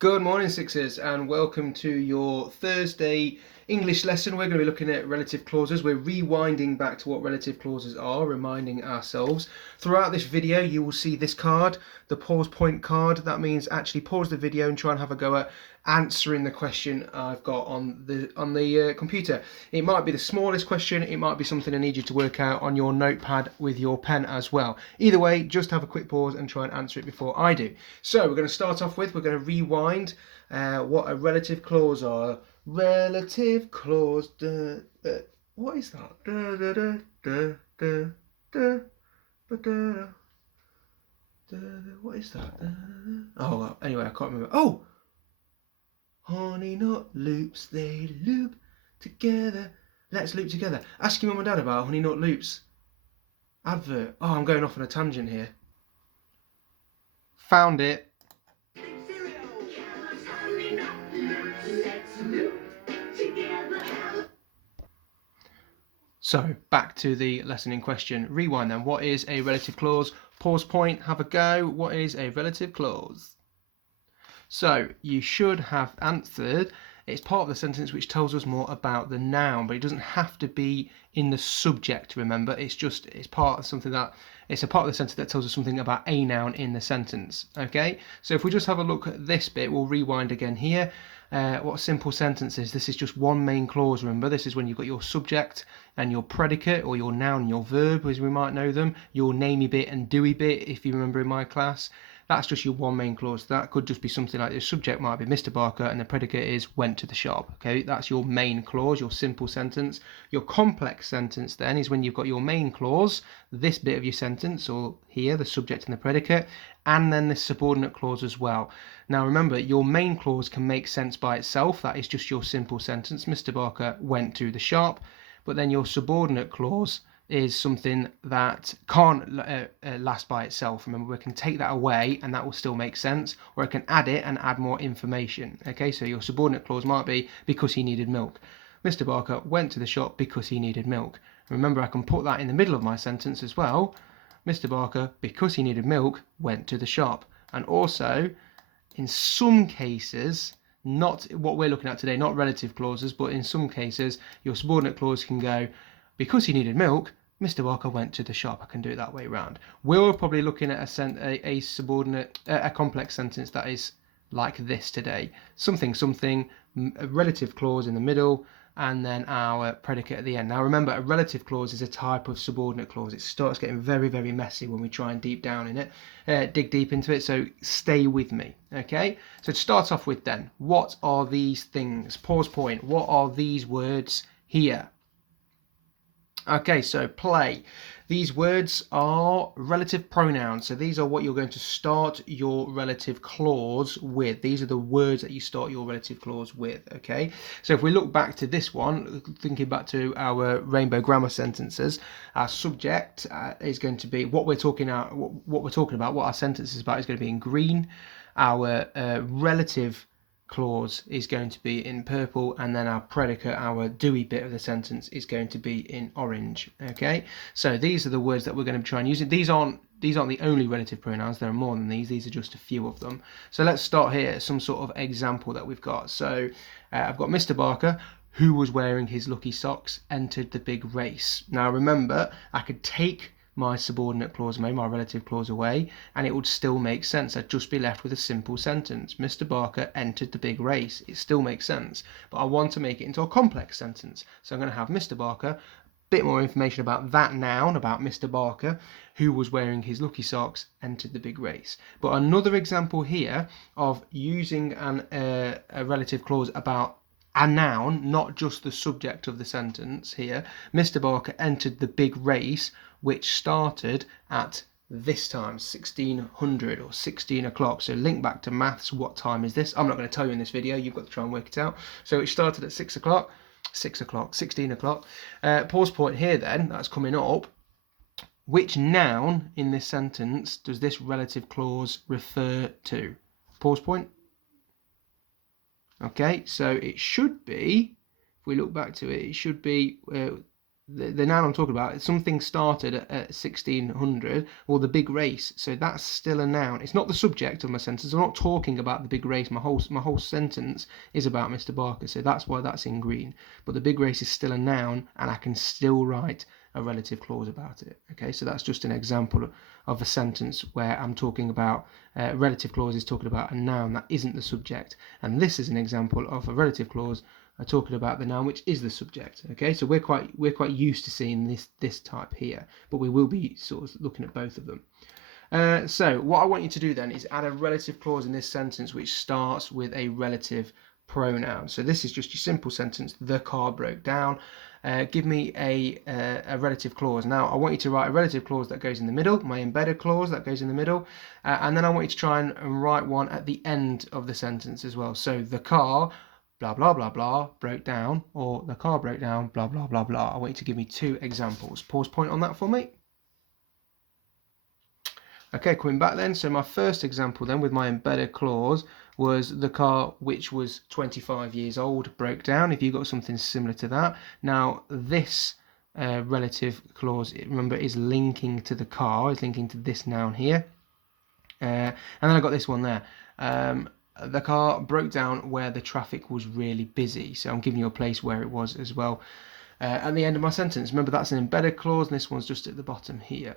Good morning, Sixers, and welcome to your Thursday English lesson. We're going to be looking at relative clauses. We're rewinding back to what relative clauses are, reminding ourselves. Throughout this video, you will see this card, the pause point card. That means actually pause the video and try and have a go at answering the question I've got on the computer. It might be the smallest question. It might be something I need you to work out on your notepad with your pen as well. Either way, just have a quick pause and try and answer it before I do. So we're going to start off with, we're going to rewind what a relative clause are. Relative clause. What is that? What is that? Oh, well, anyway, I can't remember. Oh! Honey nut loops, they loop together. Let's loop together. Ask your mum and dad about honey nut loops. Advert. Oh, I'm going off on a tangent here. Found it. So, back to the lesson in question. Rewind then. What is a relative clause? Pause point, have a go. What is a relative clause? So, you should have answered. It's part of the sentence which tells us more about the noun, but it doesn't have to be in the subject, remember. It's part of something that, it's a part of the sentence that tells us something about a noun in the sentence, okay? So if we just have a look at this bit, we'll rewind again here. What a simple sentence is. This is just one main clause, remember. This is when you've got your subject and your predicate, or your noun and your verb, as we might know them, your namey bit and doey bit, if you remember in my class. That's just your one main clause. That could just be something like the subject might be Mr. Barker and the predicate is went to the shop. Okay, that's your main clause, your simple sentence. Your complex sentence then is when you've got your main clause, this bit of your sentence, or here, the subject and the predicate, and then the subordinate clause as well. Now remember, your main clause can make sense by itself. That is just your simple sentence. Mr. Barker went to the shop. But then your subordinate clause is something that can't last by itself. Remember, we can take that away and that will still make sense, or I can add it and add more information. Okay, so your subordinate clause might be because he needed milk. Mr. Barker went to the shop because he needed milk. Remember, I can put that in the middle of my sentence as well. Mr. Barker, because he needed milk, went to the shop. And also, in some cases, not what we're looking at today, not relative clauses, but in some cases, your subordinate clause can go, because he needed milk, Mr. Barker went to the shop. I can do it that way around. We're probably looking at a complex sentence that is like this today. Something, a relative clause in the middle, and then our predicate at the end. Now remember, a relative clause is a type of subordinate clause. It starts getting very, very messy when we try and dig deep into it, so stay with me, okay? So to start off with then, what are these things? Pause point. What are these words here? Okay, so play. These words are relative pronouns. So these are what you're going to start your relative clause with. These are the words that you start your relative clause with, okay? So if we look back to this one, thinking back to our rainbow grammar sentences, our subject is going to be what we're talking about, what our sentence is about is going to be in green. Our relative clause is going to be in purple, and then our predicate, our doey bit of the sentence, is going to be in orange. Okay, so these are the words that we're going to try and use. These aren't the only relative pronouns. There are more than these are just a few of them. So let's start here, some sort of example that we've got. So I've got Mr. Barker, who was wearing his lucky socks, entered the big race. Now remember, I could take my subordinate clause away, my relative clause away, and it would still make sense. I'd just be left with a simple sentence. Mr. Barker entered the big race. It still makes sense, but I want to make it into a complex sentence. So I'm going to have Mr. Barker, a bit more information about that noun, about Mr. Barker, who was wearing his lucky socks, entered the big race. But another example here of using a relative clause about a noun, not just the subject of the sentence here. Mr. Barker entered the big race, which started at this time, 1600 or 16 o'clock. So link back to maths. What time is this? I'm not going to tell you in this video. You've got to try and work it out. So it started at 6 o'clock, 16 o'clock. Pause point here then, that's coming up. Which noun in this sentence does this relative clause refer to? Pause point. Okay, so it should be, if we look back to it, it should be the noun I'm talking about, something started at 1600, or the big race. So that's still a noun. It's not the subject of my sentence. I'm not talking about the big race. My whole sentence is about Mr. Barker. So that's why that's in green. But the big race is still a noun, and I can still write a relative clause about it. Okay, so that's just an example of a sentence where I'm talking about relative clause is talking about a noun that isn't the subject, and this is an example of a relative clause talking about the noun which is the subject. Okay, so we're quite used to seeing this type here, but we will be sort of looking at both of them. So what I want you to do then is add a relative clause in this sentence which starts with a relative pronoun. So this is just your simple sentence: the car broke down. Give me a relative clause. Now I want you to write a relative clause that goes in the middle, my embedded clause that goes in the middle, and then I want you to try and write one at the end of the sentence as well. So the car blah blah blah blah broke down, or the car broke down blah blah blah blah. I want you to give me 2 examples. Pause point on that for me. Okay, coming back then, so my first example then with my embedded clause was the car, which was 25 years old, broke down. If you've got something similar to that. Now this relative clause, remember, is linking to the car, is linking to this noun here. And then I got this one there. The car broke down where the traffic was really busy. So I'm giving you a place where it was as well. At the end of my sentence, remember that's an embedded clause, and this one's just at the bottom here.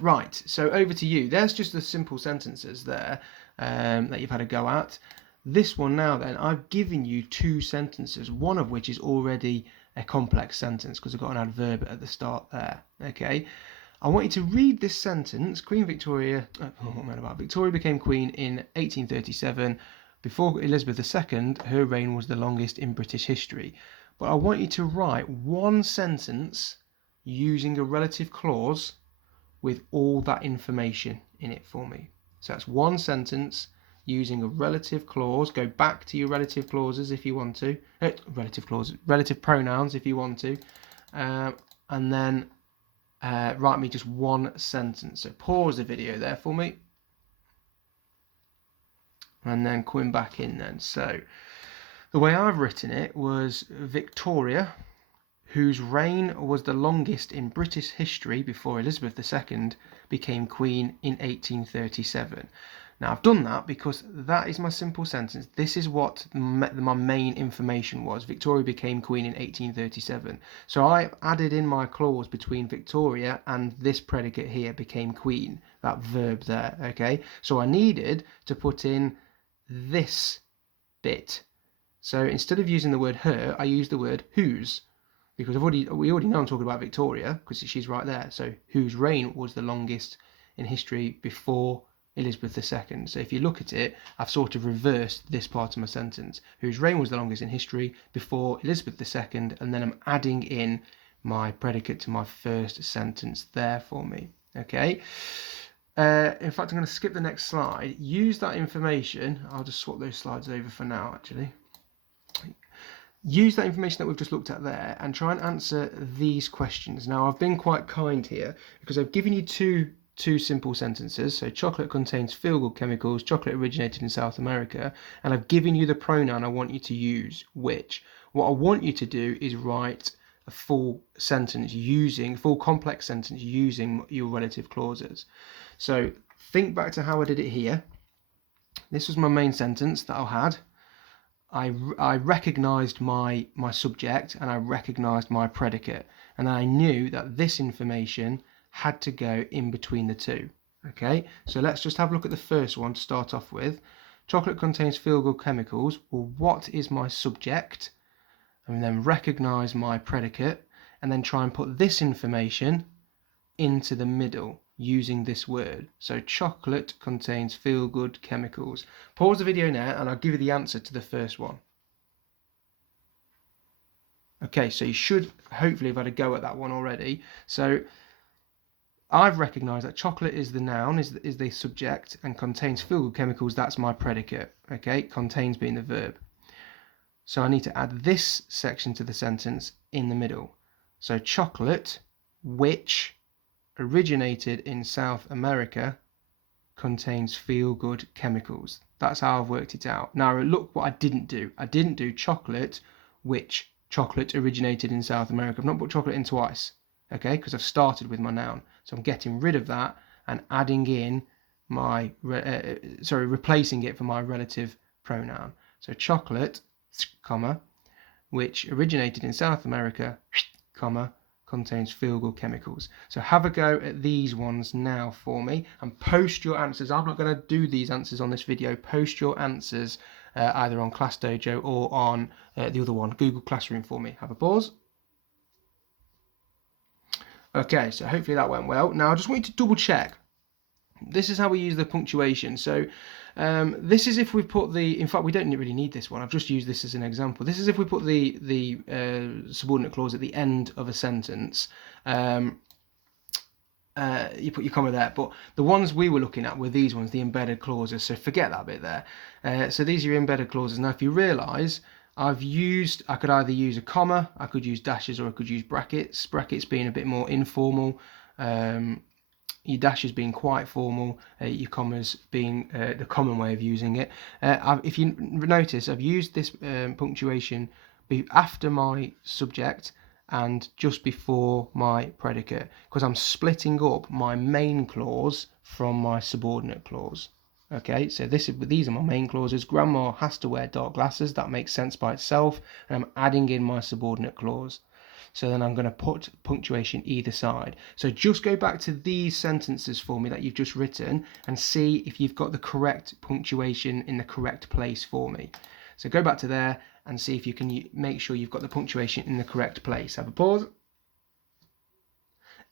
Right, so over to you. There's just the simple sentences there that you've had a go at. This one now then, I've given you 2 sentences, one of which is already a complex sentence because I've got an adverb at the start there. Okay, I want you to read this sentence. Queen Victoria, Victoria became queen in 1837. Before Elizabeth II, her reign was the longest in British history. But I want you to write one sentence using a relative clause with all that information in it for me. So that's one sentence using a relative clause. Go back to your relative clauses if you want to. Relative pronouns if you want to. And then write me just one sentence. So pause the video there for me. And then coming back in then. So the way I've written it was Victoria, whose reign was the longest in British history before Elizabeth II became queen in 1837. Now I've done that because that is my simple sentence. This is what my main information was. Victoria became queen in 1837. So I added in my clause between Victoria and this predicate here, became queen, that verb there, okay? So I needed to put in this bit. So instead of using the word her, I used the word whose. Because we already know I'm talking about Victoria, because she's right there. So whose reign was the longest in history before Elizabeth II. So if you look at it, I've sort of reversed this part of my sentence. Whose reign was the longest in history before Elizabeth II, and then I'm adding in my predicate to my first sentence there for me. Okay. In fact, I'm going to skip the next slide. Use that information. I'll just swap those slides over for now, actually. Use that information that we've just looked at there and try and answer these questions. Now, I've been quite kind here because I've given you two simple sentences. So chocolate contains feel-good chemicals, chocolate originated in South America, and I've given you the pronoun I want you to use, which. What I want you to do is write a full complex sentence using your relative clauses. So think back to how I did it here. This was my main sentence that I had. I recognised my subject and I recognised my predicate, and I knew that this information had to go in between the two. Okay, so let's just have a look at the first one to start off with. Chocolate contains feel-good chemicals. Well, what is my subject? And then recognise my predicate, and then try and put this information into the middle using this word. So chocolate contains feel-good chemicals. Pause the video now and I'll give you the answer to the first one. Okay, so you should hopefully have had a go at that one already. So I've recognised that chocolate is the noun, is the subject, and contains feel-good chemicals, that's my predicate. Okay, contains being the verb. So I need to add this section to the sentence in the middle. So chocolate, which originated in South America, contains feel-good chemicals. That's how I've worked it out. Now look what I didn't do. I didn't do chocolate, which chocolate originated in South America. I've not put chocolate in twice, okay, because I've started with my noun. So I'm getting rid of that and adding in my, replacing it for my relative pronoun. So chocolate, comma, which originated in South America, comma, contains feel-good chemicals. So have a go at these ones now for me and post your answers. I'm not going to do these answers on this video. Post your answers either on Class Dojo or on the other one, Google Classroom, for me. Have a pause. Okay, so hopefully that went well. Now I just want you to double check. This is how we use the punctuation. So this is if we put the, in fact we don't really need this one, I've just used this as an example. This is if we put the subordinate clause at the end of a sentence. You put your comma there, but the ones we were looking at were these ones, the embedded clauses, so forget that bit there. So these are your embedded clauses. Now if you realise, I could either use a comma, I could use dashes, or I could use brackets, brackets being a bit more informal, your dashes being quite formal, your commas being the common way of using it. If you notice, I've used this punctuation after my subject and just before my predicate, because I'm splitting up my main clause from my subordinate clause. Okay, so these are my main clauses. Grandma has to wear dark glasses. That makes sense by itself. And I'm adding in my subordinate clause. So then I'm going to put punctuation either side. So just go back to these sentences for me that you've just written and see if you've got the correct punctuation in the correct place for me. So go back to there and see if you can make sure you've got the punctuation in the correct place. Have a pause.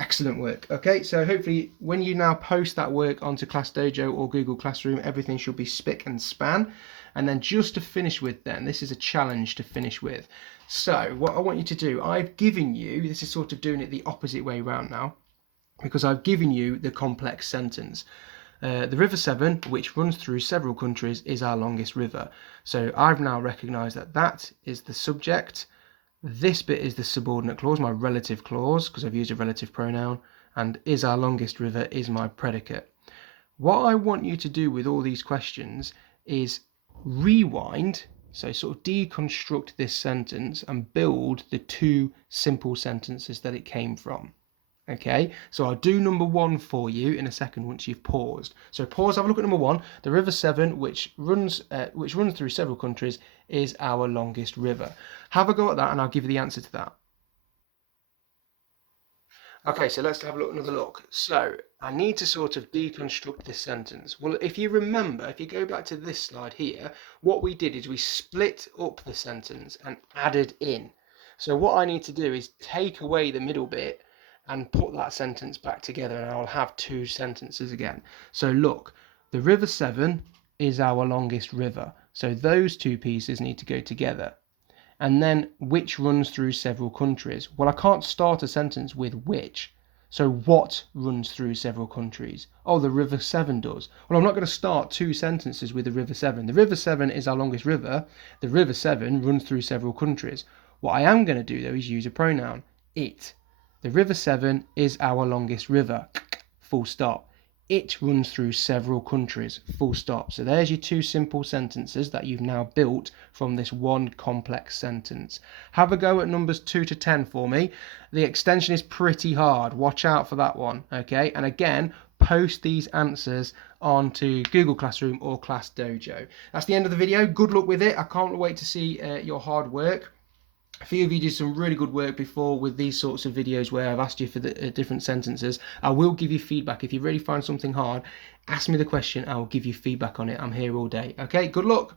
Excellent work. Okay, so hopefully when you now post that work onto Class Dojo or Google Classroom, everything should be spick and span. And then just to finish with then, this is a challenge to finish with. So what I want you to do, I've given you, this is sort of doing it the opposite way around now, because I've given you the complex sentence. The River Severn, which runs through several countries, is our longest river. So I've now recognised that that is the subject. This bit is the subordinate clause, my relative clause, because I've used a relative pronoun, and is our longest river is my predicate. What I want you to do with all these questions is rewind, so sort of deconstruct this sentence and build the two simple sentences that it came from. Okay, so I'll do number one for you in a second once you've paused. So pause, have a look at number one. The River Severn, which runs through several countries, is our longest river. Have a go at that and I'll give you the answer to that. Okay, so let's have another look. So I need to sort of deconstruct this sentence. Well, if you remember, if you go back to this slide here, what we did is we split up the sentence and added in. So what I need to do is take away the middle bit and put that sentence back together, and I'll have two sentences again. So look, the River Severn is our longest river. So those two pieces need to go together. And then which runs through several countries. Well, I can't start a sentence with which. So what runs through several countries? Oh, the River Severn does. Well, I'm not going to start two sentences with the River Severn. The River Severn is our longest river. The River Severn runs through several countries. What I am going to do though is use a pronoun, it. The River Severn is our longest river, full stop. It runs through several countries, full stop. So there's your two simple sentences that you've now built from this one complex sentence. Have a go at numbers 2 to 10 for me. The extension is pretty hard. Watch out for that one, okay? And again, post these answers onto Google Classroom or Class Dojo. That's the end of the video. Good luck with it. I can't wait to see your hard work. A few of you did some really good work before with these sorts of videos where I've asked you for the different sentences. I will give you feedback. If you really find something hard, ask me the question. I will give you feedback on it. I'm here all day. Okay, good luck.